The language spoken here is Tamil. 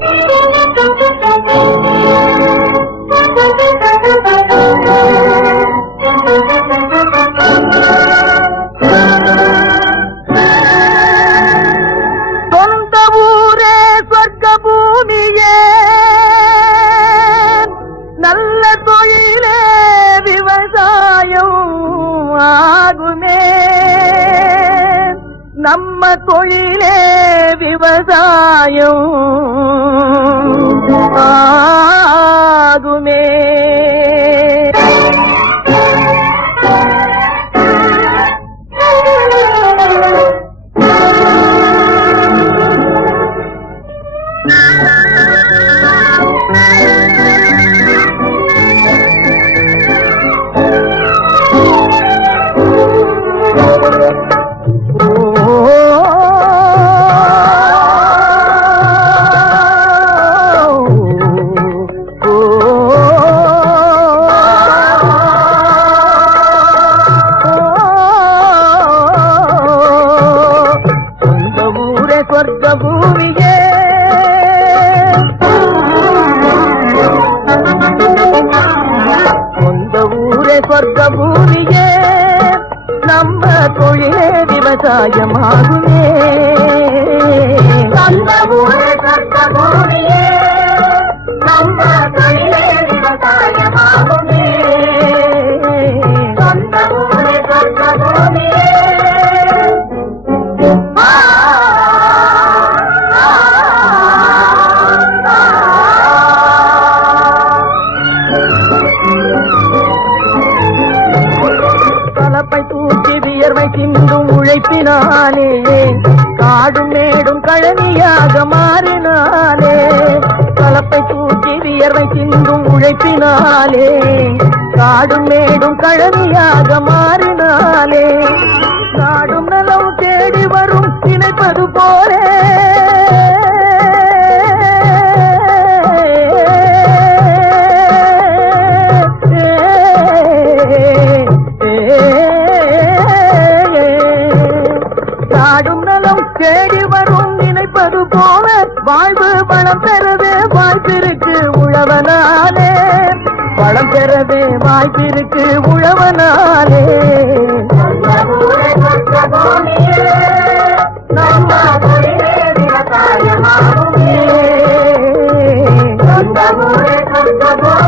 you நம்ம தொழிலே விவசாயம் ஆகுமே சொர்க்க பூமியே நம்ம தொழிலே விவசாயமாகுமே நம்ம கப்பை தூக்கி வியர்வை சிந்தும் உழைப்பினானே காடும் மேடும் கழனியாக மாறினானே கலப்பை தூக்கி வியர்வை சிந்தும் உழைப்பினாலே காடும் மேடும் கழனியாக மாறினானே தேடி வரும் நினைப்பது போல வாழ்வு பணம் பெறவே வாய்ப்பிருக்கு உழவனாலே பணம் பெறவே வாய்ப்பிருக்கு உழவனாலே Bye.